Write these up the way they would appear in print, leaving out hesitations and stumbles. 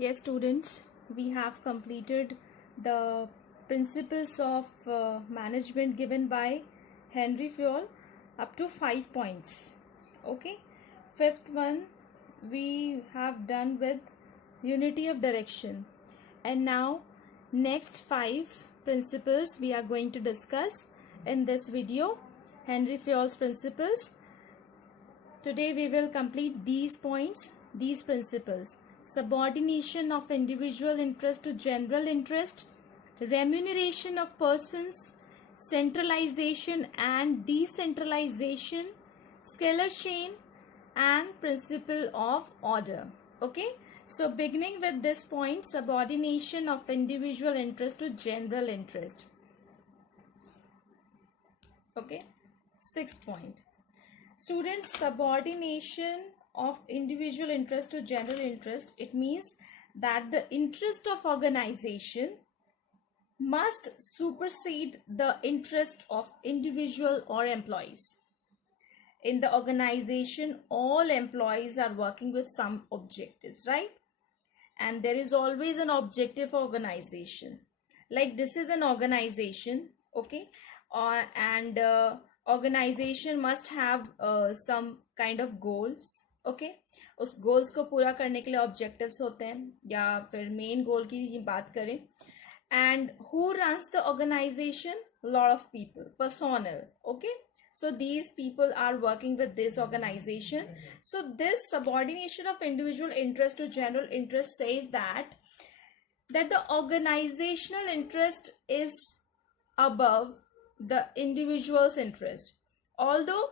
Yes, students, we have completed the principles of management given by Henry Fayol up to 5 points. Okay, fifth one we have done with unity of direction, and now next 5 principles we are going to discuss in this video. Henry Fayol's principles. Today we will complete these points, these principles. Subordination of individual interest to general interest, remuneration of persons, centralization and decentralization, scalar chain, and principle of order. Okay, so beginning with this point, subordination of individual interest to general interest. Okay, sixth point. Students, subordination of individual interest to general interest, it means that the interest of organization must supersede the interest of individual or employees. In the organization, all employees are working with some objectives, right? And there is always an objective for organization. Like this is an organization, okay? And organization must have some kind of goals, okay? उस goals को पूरा करने के लिए objectives होते हैं, या फिर main goal की बात करें. And who runs the organization? Lot of people, personnel, okay? So these people are working with this organization. So this subordination of individual interest to general interest says that the organizational interest is above the individual's interest. Although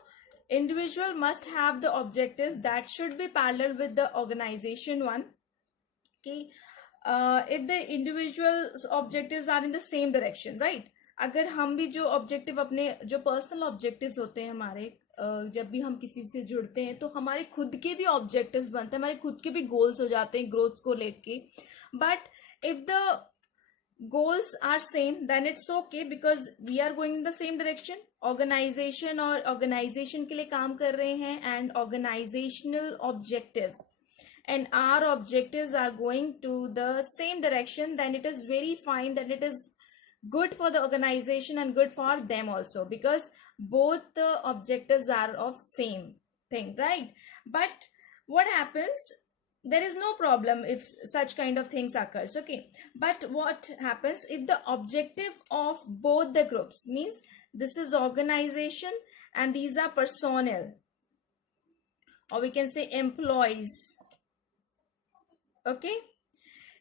individual must have the objectives that should be parallel with the organization one. Okay, if the individual's objectives are in the same direction, right? अगर हम भी जो objective अपने जो personal objectives होते हैं हमारे, जब भी हम किसी से जुड़ते हैं तो हमारे खुद के भी ऑब्जेक्टिव्स बनते हैं, हमारे खुद के भी गोल्स हो जाते हैं ग्रोथ को लेके. But if the goals are same, then it's okay because we are going in the same direction. Organization और organization के लिए काम कर रहे हैं, and organizational objectives and our objectives are going to the same direction, then it is very fine, that it is good for the organization and good for them also, because both the objectives are of same thing, right? But what happens, there is no problem if such kind of things occurs, okay? But what happens if the objective of both the groups, means this is organization and these are personnel, or we can say employees, okay?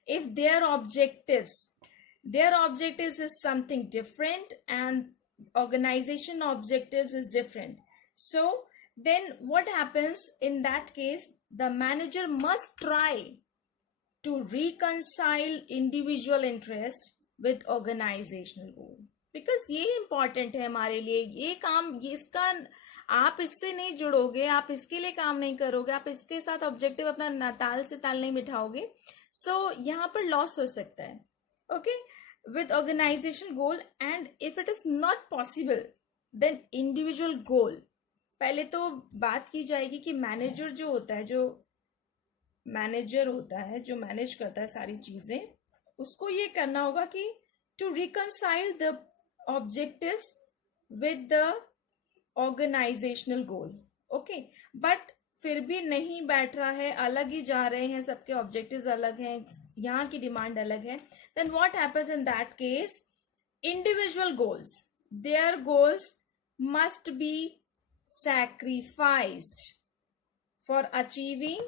If their objectives is something different and organization objectives is different, so then what happens in that case, the manager must try to reconcile individual interest with organizational goal, because ये important है हमारे लिए. ये काम, ये इसका आप इससे नहीं जुड़ोगे, आप इसके लिए काम नहीं करोगे, आप इसके साथ ऑब्जेक्टिव अपना ताल से ताल नहीं बिठाओगे, सो यहाँ पर लॉस हो सकता है, okay? with organizational goal. And if it is not possible, then individual goal. पहले तो बात की जाएगी कि मैनेजर जो होता है, जो मैनेज करता है सारी चीजें, उसको ये करना होगा कि to reconcile the objectives with the organizational goal, okay? But फिर भी नहीं बैठ रहा है, अलग ही जा रहे हैं, सबके ऑब्जेक्टिव्स अलग हैं, यहाँ की डिमांड अलग है, then what happens in that case, individual goals, their goals must be sacrificed for achieving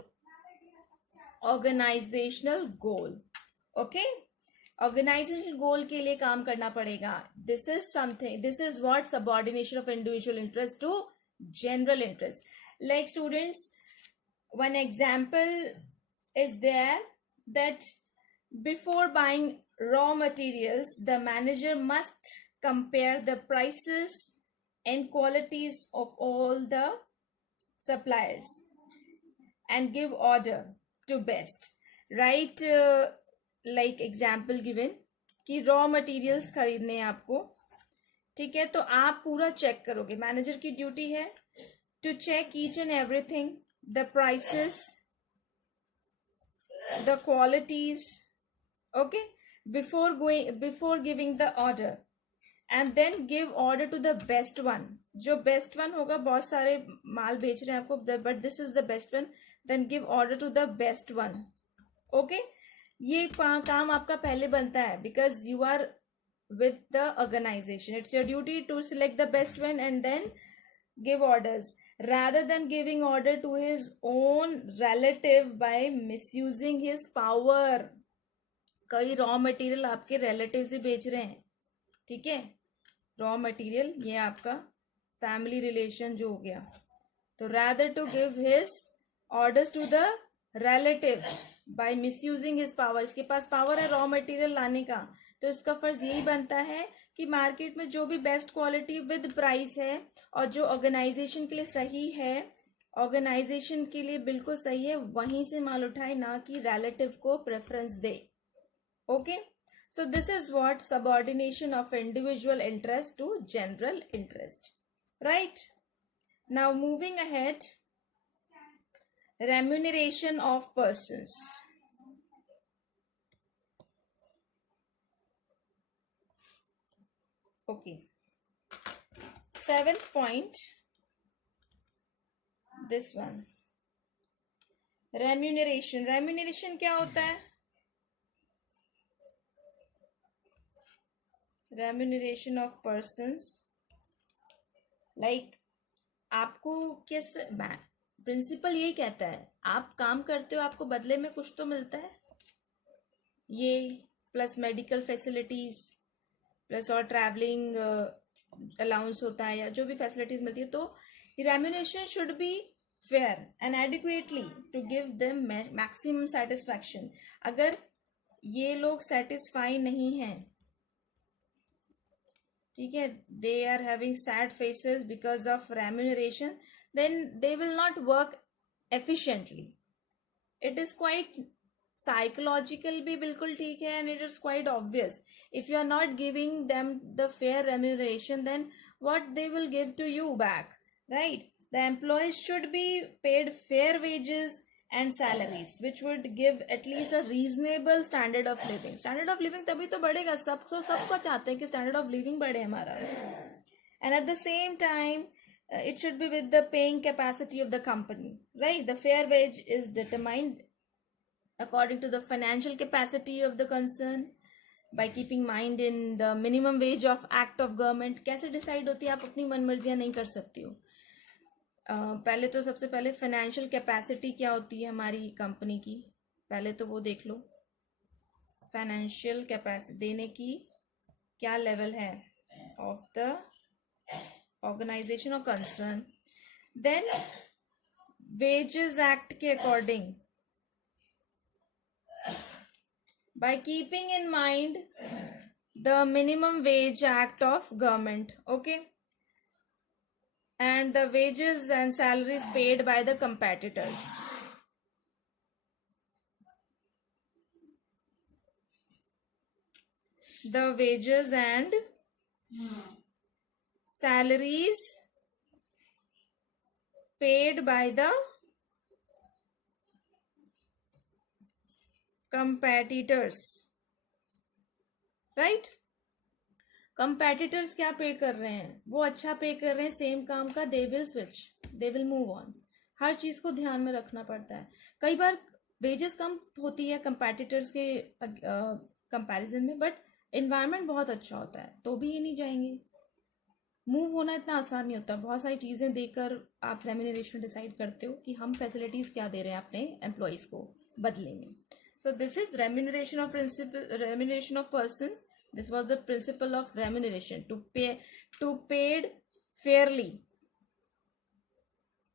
organizational goal, okay? Organizational goal के लिए काम करना पड़ेगा. This is what subordination of individual interest to general interest. Like students, one example is there, that before buying raw materials, the manager must compare the prices and qualities of all the suppliers and give order to best, right? Like example given कि raw materials खरीदने हैं आपको, ठीक है? तो आप पूरा check करोगे, मैनेजर की ड्यूटी है to check each and everything, the prices the qualities, okay, before giving the order, and then give order to the best one. जो best one होगा, बहुत सारे माल बेच रहे हैं आपको, but this is the best one, then give order to the best one. okay, ये काम आपका पहले बनता है, because you are with the organization. It's your duty to select the best one and then give orders, rather than giving order to his own relative by misusing his power. कई raw material आपके relative से बेच रहे हैं, ठीक है, raw material ये आपका फैमिली रिलेशन जो हो गया, तो rather to give his orders to the relative by misusing his power. इसके पास पावर है रॉ मटेरियल लाने का, तो इसका फर्ज यही बनता है कि मार्केट में जो भी बेस्ट क्वालिटी विद प्राइस है और जो ऑर्गेनाइजेशन के लिए सही है, ऑर्गेनाइजेशन के लिए बिल्कुल सही है, वहीं से माल उठाए, ना कि रिलेटिव को preference they. Okay, so this is what subordination of individual interest to general interest, right? Now moving ahead, remuneration of persons. Okay, 7th point, this one, remuneration क्या होता है? remuneration of persons, like आपको किस principal यही कहता है, आप काम करते हो, आपको बदले में कुछ तो मिलता है, ये प्लस मेडिकल फैसिलिटीज प्लस और ट्रैवलिंग अलाउंस होता है, या जो भी फैसिलिटीज मिलती है, तो remuneration should be fair and adequately to give them maximum satisfaction. अगर ये लोग सेटिस्फाई नहीं हैं, ठीक है, they are having sad faces because of remuneration, then they will not work efficiently. It is quite psychological भी बिल्कुल ठीक है, and it is quite obvious. If you are not giving them the fair remuneration, then what they will give to you back, right? The employees should be paid fair wages and salaries which would give at least a reasonable standard of living. Standard of living तभी तो बढ़ेगा, सबको चाहते हैं कि standard of living बढ़े हमारा. And at the same time it should be with the paying capacity of the company, right? The fair wage is determined according to the financial capacity of the concern by keeping mind in the minimum wage of act of government. कैसे decide होती है? आप अपनी मनमर्जियां नहीं कर सकती हो. पहले तो सबसे पहले फाइनेंशियल कैपेसिटी क्या होती है हमारी कंपनी की, पहले तो वो देख लो, फाइनेंशियल कैपेसिटी देने की क्या लेवल है ऑफ द ऑर्गेनाइजेशन और कंसर्न. देन वेजेस एक्ट के according, by keeping in mind the minimum wage act of government, okay, and the wages and salaries paid by the competitors. The wages and salaries paid by the competitors, right? Competitors क्या पे कर रहे हैं? वो अच्छा पे कर रहे हैं सेम काम का, they will switch, they will move on. हर चीज को ध्यान में रखना पड़ता है. कई बार वेजेस कम होती है कंपेटिटर्स के कंपैरिजन में, बट एनवायरनमेंट बहुत अच्छा होता है, तो भी ये नहीं जाएंगे. मूव होना इतना आसान नहीं होता. बहुत सारी चीजें देकर आप रेम्यूनरेशन डिसाइड करते हो कि हम फैसिलिटीज क्या दे रहे हैं अपने एम्प्लॉयज को बदले में. So this is remuneration of principle, remuneration of persons. This was the principle of remuneration, to paid fairly.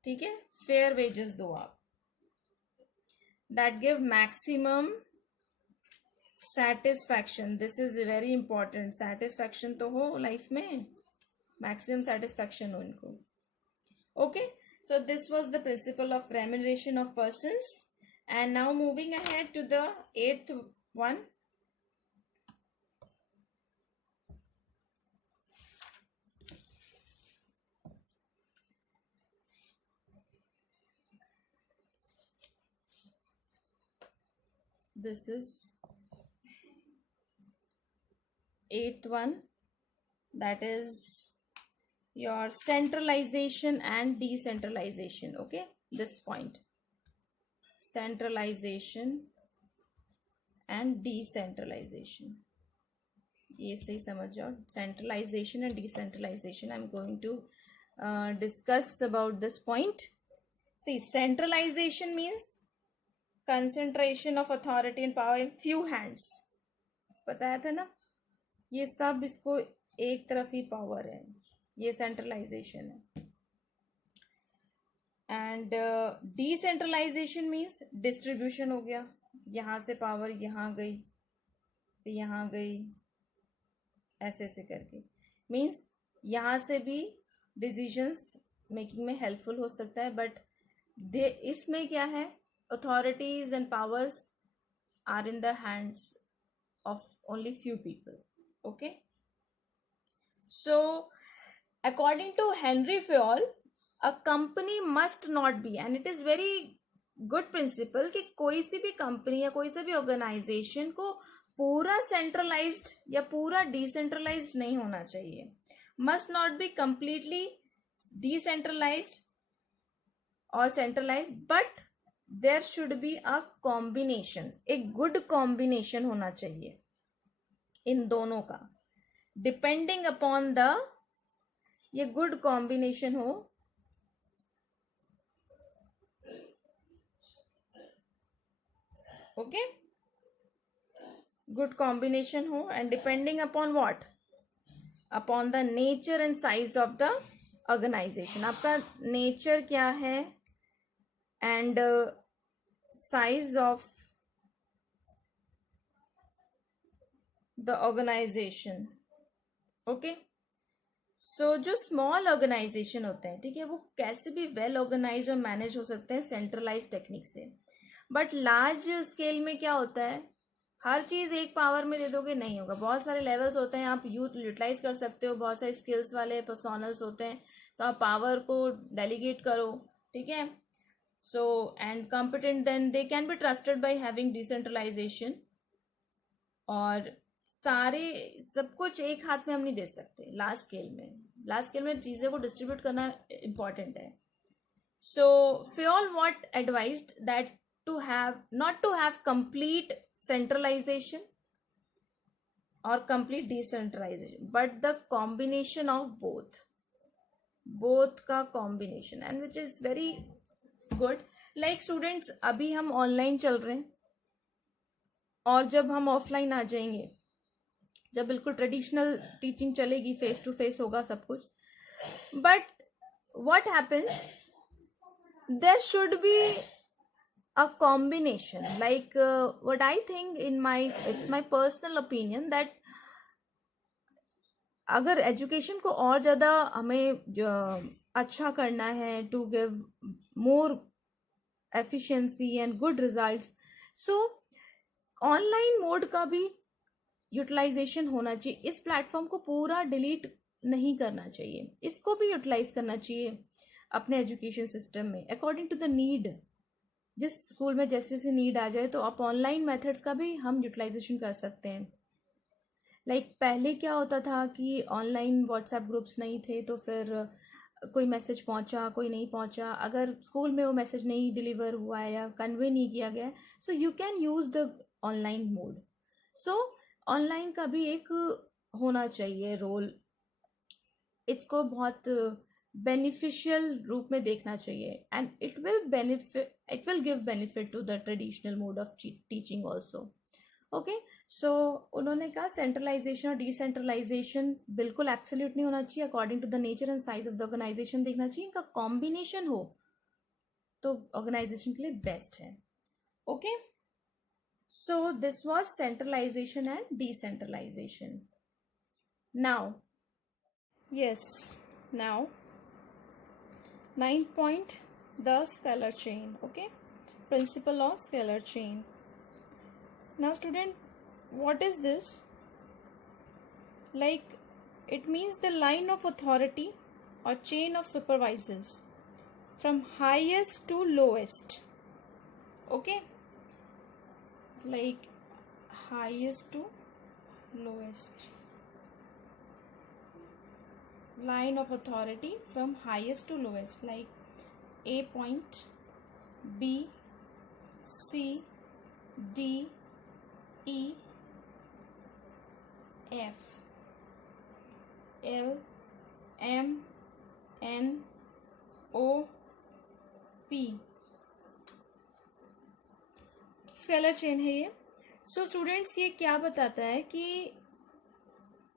ठीक है, fair wages दो आप, that give maximum satisfaction. This is very important. Satisfaction तो हो लाइफ में, maximum satisfaction हो इनको. Okay, so this was the principle of remuneration of persons. And now moving ahead to the 8th one, this is eighth one, that is your centralization and decentralization. Okay, this point, centralization and decentralization, ये सही समझ जाओ. Centralization and decentralization, I'm going to discuss about this point. See, centralization means concentration of authority and power in few hands. बताया था ना, ये सब इसको एक तरफ ही पावर है, ये सेंट्रलाइजेशन है. एंड डिसेंट्रलाइजेशन मीन्स डिस्ट्रीब्यूशन हो गया, यहाँ से पावर यहाँ गई, फिर यहाँ गई, ऐसे ऐसे करके. मीन्स यहाँ से भी डिसीजंस मेकिंग में हेल्पफुल हो सकता है, बट इसमें क्या है, authorities and powers are in the hands of only few people. Okay, so according to Henry Fayol, a company must not be, and it is very good principle कि कोई सी भी कंपनी या कोई सा भी ऑर्गेनाइजेशन को पूरा सेंट्रलाइज्ड या पूरा डिसेंट्रलाइज्ड नहीं होना चाहिए. Must not be completely decentralized और centralized, but there should be a combination, एक good combination होना चाहिए इन दोनों का, depending upon the, ये good combination हो. Okay, good combination हो, and depending upon what, upon the nature and size of the organization. आपका nature क्या है and size of the organization. Okay, so जो small organization होते हैं, ठीक है, वो कैसे भी well organized और manage हो सकते हैं centralized टेक्निक से. बट लार्ज स्केल में क्या होता है, हर चीज़ एक पावर में दे दोगे नहीं होगा. बहुत सारे लेवल्स होते हैं, आप यूटिलाइज कर सकते हो, बहुत सारे स्किल्स वाले पर्सोनल्स होते हैं, तो आप पावर को डेलीगेट करो. ठीक है, so and competent then they can be trusted by having decentralization. और सारे सब कुछ एक हाथ में हम नहीं दे सकते लार्ज स्केल में चीज़ें को डिस्ट्रीब्यूट करना इम्पॉर्टेंट है. सो Fayol what advised that not to have complete centralization or complete decentralization, but the combination of both का combination, and which is very good. Like students, अभी हम ऑनलाइन चल रहे हैं, और जब हम ऑफलाइन आ जाएंगे, जब बिल्कुल ट्रेडिशनल टीचिंग चलेगी, फेस टू फेस होगा सब कुछ, but what happens, there should be a combination. Like what I think it's my personal opinion that अगर एजुकेशन को और ज़्यादा हमें अच्छा करना है, to give more efficiency and good results, so online mode का भी यूटिलाइजेशन होना चाहिए. इस प्लेटफॉर्म को पूरा डिलीट नहीं करना चाहिए, इसको भी यूटिलाइज करना चाहिए अपने एजुकेशन सिस्टम में अकॉर्डिंग टू द नीड. जिस स्कूल में जैसे जैसे नीड आ जाए, तो आप ऑनलाइन मेथड्स का भी हम यूटिलाइजेशन कर सकते हैं. लाइक पहले क्या होता था कि ऑनलाइन व्हाट्सएप ग्रुप्स नहीं थे, तो फिर कोई मैसेज पहुंचा, कोई नहीं पहुंचा, अगर स्कूल में वो मैसेज नहीं डिलीवर हुआ है या कन्वे नहीं किया गया, so you can use the online mode. So online का भी एक होना चाहिए रोल, इसको बहुत बेनिफिशियल रूप में देखना चाहिए, and it will give benefit to the traditional mode of teaching also. Okay, so उन्होंने कहा सेंट्रलाइजेशन और डिसेंट्रलाइजेशन बिल्कुल एब्सोल्यूट नहीं होना चाहिए, according to the nature and size of the organization देखना चाहिए, इनका कॉम्बिनेशन हो तो ऑर्गेनाइजेशन के लिए बेस्ट है. Okay, so this was centralization and decentralization. Now now 9th point, the scalar chain. Okay, principle of scalar chain. Now student, what is this? Like, it means the line of authority or chain of supervisors from highest to lowest. Okay, like highest to lowest, line of authority from highest to lowest, like A point, B, C, D, E, F, L, M, N, O, P. Scalar chain है ये. So students, ये क्या बताता है कि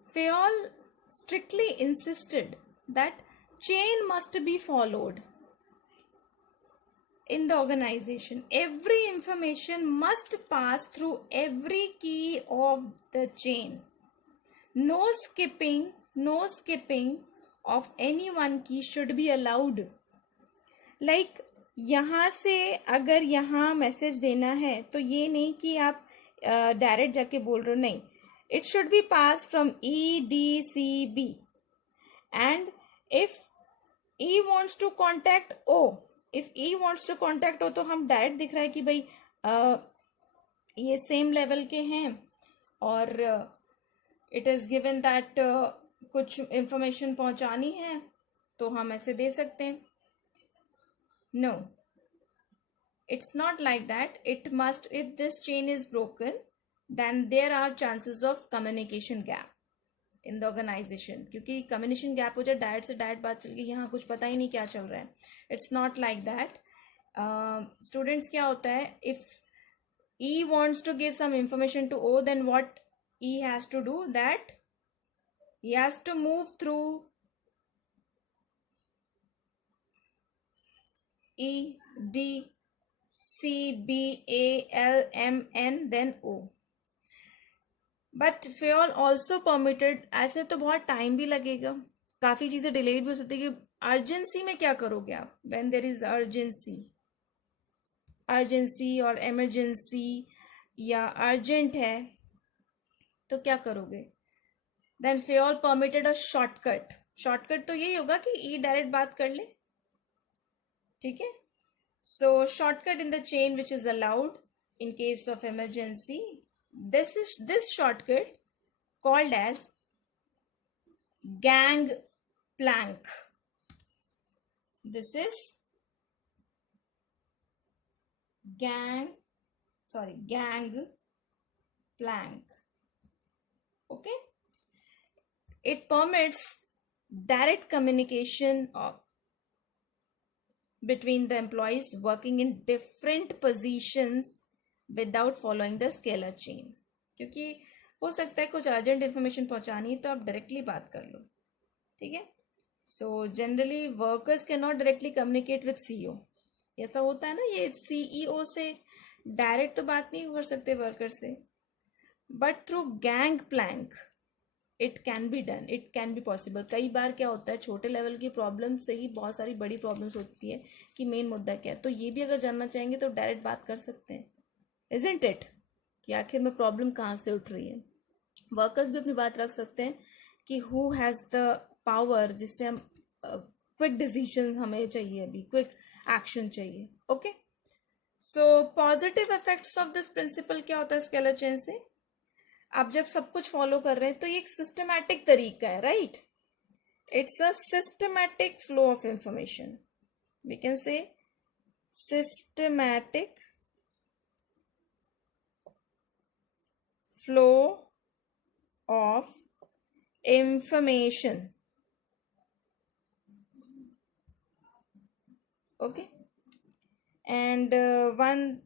Fayol strictly insisted that chain must be followed in the organization. Every information must pass through every key of the chain. No skipping of any one key should be allowed. Like यहाँ से अगर यहाँ message देना है तो ये नहीं कि आप डायरेक्ट जाके बोल रहे हो, नहीं. It should be passed from E, D, C, B. And if E wants to contact O, तो हम डायरेक्ट दिख रहा है कि भाई ये सेम लेवल के हैं और इट इज गिवन दैट कुछ इंफॉर्मेशन पहुंचानी है तो हम ऐसे दे सकते हैं. No, it's not like that. It must, if this chain is broken, then there are chances of communication gap in the organization. क्योंकि communication gap हो जाए, डायरेक्ट से डायरेक्ट बात चल गई, यहाँ कुछ पता ही नहीं क्या चल रहा है. It's not like that. Students, क्या होता है, if E wants to give some information to O, then what E has to do, that he has to move through E, D, C, B, A, L, M, N, then O. But Fayol also permitted, ऐसे तो बहुत time भी लगेगा, काफ़ी चीज़ें delayed भी हो सकती है कि अर्जेंसी में क्या करोगे आप, when there is अर्जेंसी और एमरजेंसी या अर्जेंट है तो क्या करोगे. Then Fayol permitted a shortcut तो यही होगा कि E डायरेक्ट बात कर ले, ठीक है. So shortcut in the chain which is allowed in case of emergency, this shortcut called as gangplank. This is gangplank. Okay, it permits direct communication between the employees working in different positions without following the scalar chain. क्योंकि हो सकता है कुछ urgent information पहुंचानी है तो आप directly बात कर लो, ठीक है. So generally workers can not directly communicate with CEO. ऐसा होता है ना, ये सीईओ से डायरेक्ट तो बात नहीं कर सकते वर्कर से, but through gang plank it can be done, it can be possible. कई बार क्या होता है, छोटे लेवल की प्रॉब्लम से ही बहुत सारी बड़ी प्रॉब्लम्स होती है कि मेन मुद्दा क्या है. तो ये भी अगर जानना चाहेंगे तो डायरेक्ट बात कर सकते हैं, इजंट इट, कि आखिर में प्रॉब्लम कहाँ से उठ रही है. वर्कर्स भी अपनी बात रख सकते हैं कि हु हैज़ द पावर, जिससे हम क्विक डिसीजन हमें चाहिए, अभी क्विक एक्शन चाहिए. Okay, so positive effects of this principle क्या होता है स्केलर चेन से. आप जब सब कुछ फॉलो कर रहे हैं तो ये एक सिस्टमैटिक तरीका है, right. It's a systematic flow of information. We can say systematic flow of information. Okay, and one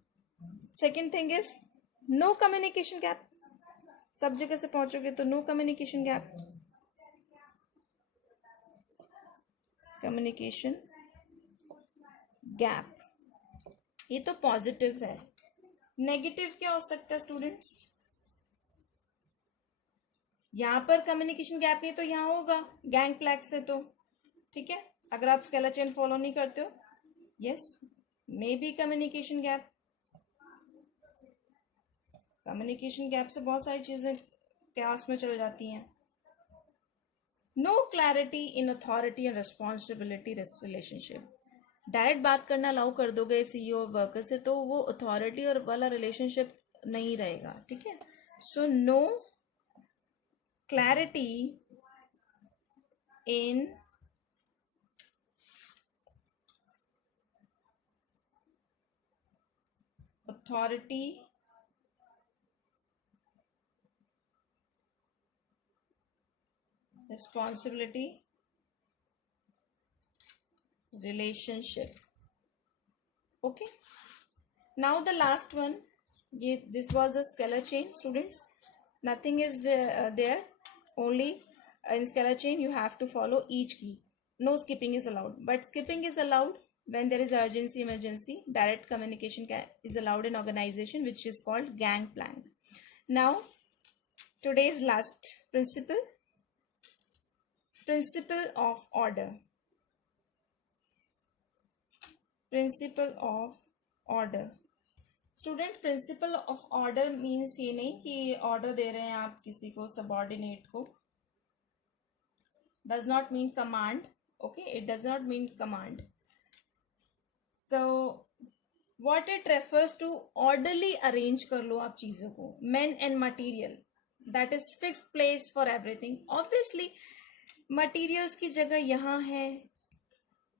second thing is no communication gap. सब जगह से पहुंचोगे तो no communication gap. Communication gap, ये तो पॉजिटिव है. नेगेटिव क्या हो सकता है स्टूडेंट्स. यहां पर कम्युनिकेशन गैप नहीं तो यहां होगा गैंग प्लैंक से, तो ठीक है. अगर आप स्केलर चेन फॉलो नहीं करते हो, yes, may be communication gap. Communication gap से बहुत सारी चीजें कैओस में चल जाती हैं. No clarity in authority and responsibility relationship. Direct बात करना अलाउ कर दोगे सीईओ वर्कर से तो वो अथॉरिटी और वाला रिलेशनशिप नहीं रहेगा, ठीक है. So no clarity in authority, responsibility, relationship. Okay, now the last one. This was the scalar chain, students. Nothing is there. Only in scalar chain you have to follow each key. No skipping is allowed, but skipping is allowed when there is urgency, emergency. Direct communication is allowed in organization, which is called gangplank. Now today's last principle of order. Principle of order. Student, principal of order means ये नहीं कि order दे रहे हैं आप किसी को, subordinate को. Does not mean command. Okay, it does not mean command. So what it refers to, orderly arrange कर लो आप चीजों को. Men and material, that is fixed place for everything. Obviously materials की जगह यहाँ है,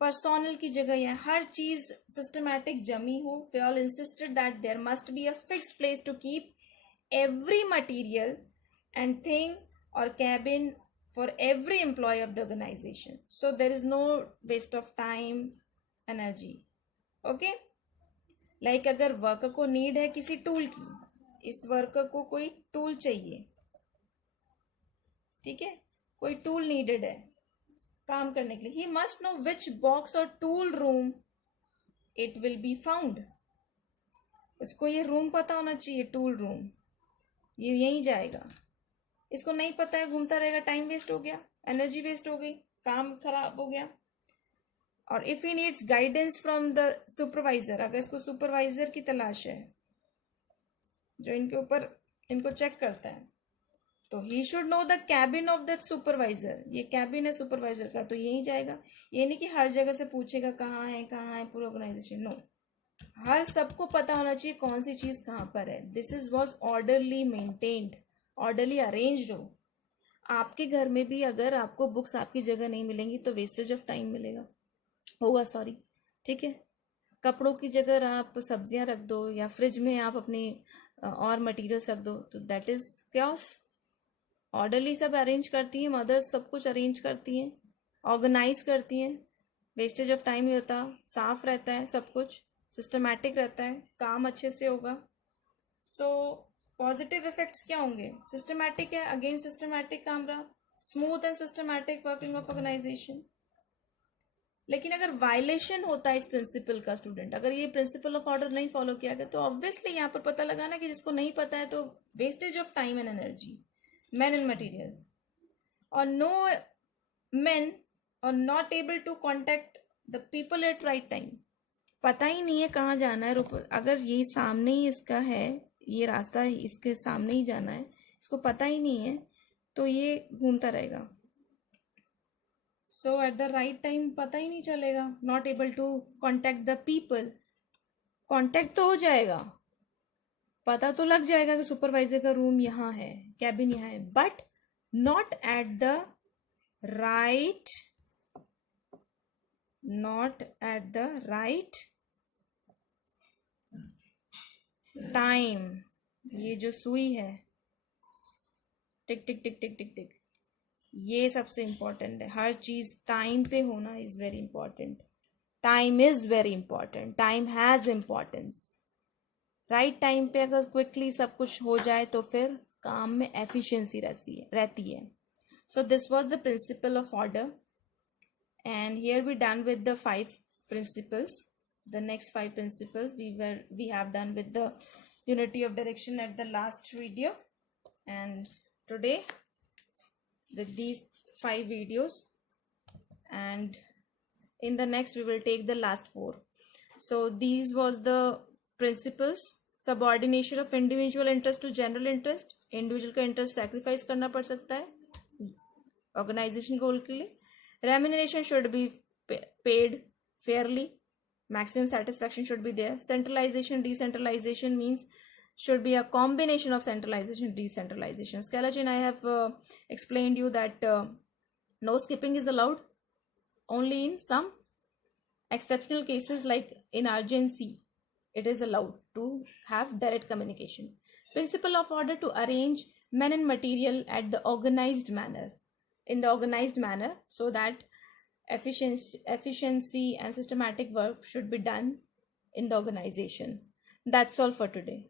पर्सोनल की जगह है, हर चीज सिस्टमैटिक जमी हो. We all insisted that there must be a fixed place to keep every material and thing और cabin for every employee of the organisation. So there is no waste of time, energy. Okay, like अगर worker को need है किसी tool की, इस worker को कोई tool चाहिए, ठीक है, कोई टूल नीडेड है काम करने के लिए. He must know which box और tool room it will be found. उसको ये रूम पता होना चाहिए, टूल रूम, ये यहीं जाएगा. इसको नहीं पता है, घूमता रहेगा, टाइम वेस्ट हो गया, एनर्जी वेस्ट हो गई, काम खराब हो गया. और if he needs guidance from the supervisor, अगर इसको सुपरवाइजर की तलाश है जो इनके ऊपर इनको चेक करता है, तो he should know the cabin of that supervisor. ये कैबिन है सुपरवाइजर का, तो यही जाएगा. ये नहीं कि हर जगह से पूछेगा कहाँ है पूरा ऑर्गेनाइजेशन. नो, हर सबको पता होना चाहिए कौन सी चीज कहाँ पर है. This is was orderly maintained, orderly arranged हो. आपके घर में भी अगर आपको बुक्स आपकी जगह नहीं मिलेंगी तो वेस्टेज ऑफ टाइम होगा, सॉरी, ठीक है. कपड़ों की जगह आप सब्जियां रख दो या फ्रिज में आप अपनी और मटेरियल्स रख दो, तो दैट इज क्योस. ऑर्डरली सब अरेंज करती हैं, मदर्स सब कुछ अरेंज करती हैं, ऑर्गेनाइज करती हैं. वेस्टेज ऑफ टाइम नहीं होता, साफ रहता है, सब कुछ सिस्टमैटिक रहता है, काम अच्छे से होगा. सो पॉजिटिव इफेक्ट्स क्या होंगे? सिस्टमैटिक है, अगेन सिस्टमैटिक काम रहा, smooth and systematic working of organization. लेकिन अगर वायलेशन होता है इस प्रिंसिपल का, स्टूडेंट, अगर ये प्रिंसिपल ऑफ ऑर्डर नहीं फॉलो किया गया, तो ऑब्वियसली यहाँ पर पता लगाना कि जिसको नहीं पता है तो wastage of time and energy, men and material, or no men or not able to contact the people at right time. पता ही नहीं है कहाँ जाना है. अगर ये सामने ही इसका है, ये रास्ता इसके सामने ही जाना है, इसको पता ही नहीं है, तो ये घूमता रहेगा. So at the right time पता ही नहीं चलेगा. Not able to contact the people. Contact तो हो जाएगा, पता तो लग जाएगा कि सुपरवाइजर का रूम यहाँ है, कैबिन यहाँ है, but not at the right time. ये जो सुई है, टिक टिक टिक टिक टिक टिक, ये सबसे इंपॉर्टेंट है. हर चीज टाइम पे होना is very important. Time is very important. Time has importance. Right time पे अगर क्विकली सब कुछ हो जाए तो फिर काम में एफिशिएंसी रहती है. So this was the principle of order, and here we done with the 5 principles. The next 5 principles we have done with the unity of direction at the last video, and today with these 5 videos, and in the next we will take the last 4. So these was the principles. Subordination of individual interest to general interest. Individual का interest sacrifice करना पड़ सकता है organization goal के लिए. Remuneration should be paid fairly. Maximum satisfaction should be there. Centralization decentralization means should be a combination of centralization and decentralization. Scala chain, I have explained you that no skipping is allowed only in some exceptional cases, like in urgency it is allowed to have direct communication. Principle of order, to arrange men and material at the organized manner, in the organized manner, so that efficiency and systematic work should be done in the organization. That's all for today.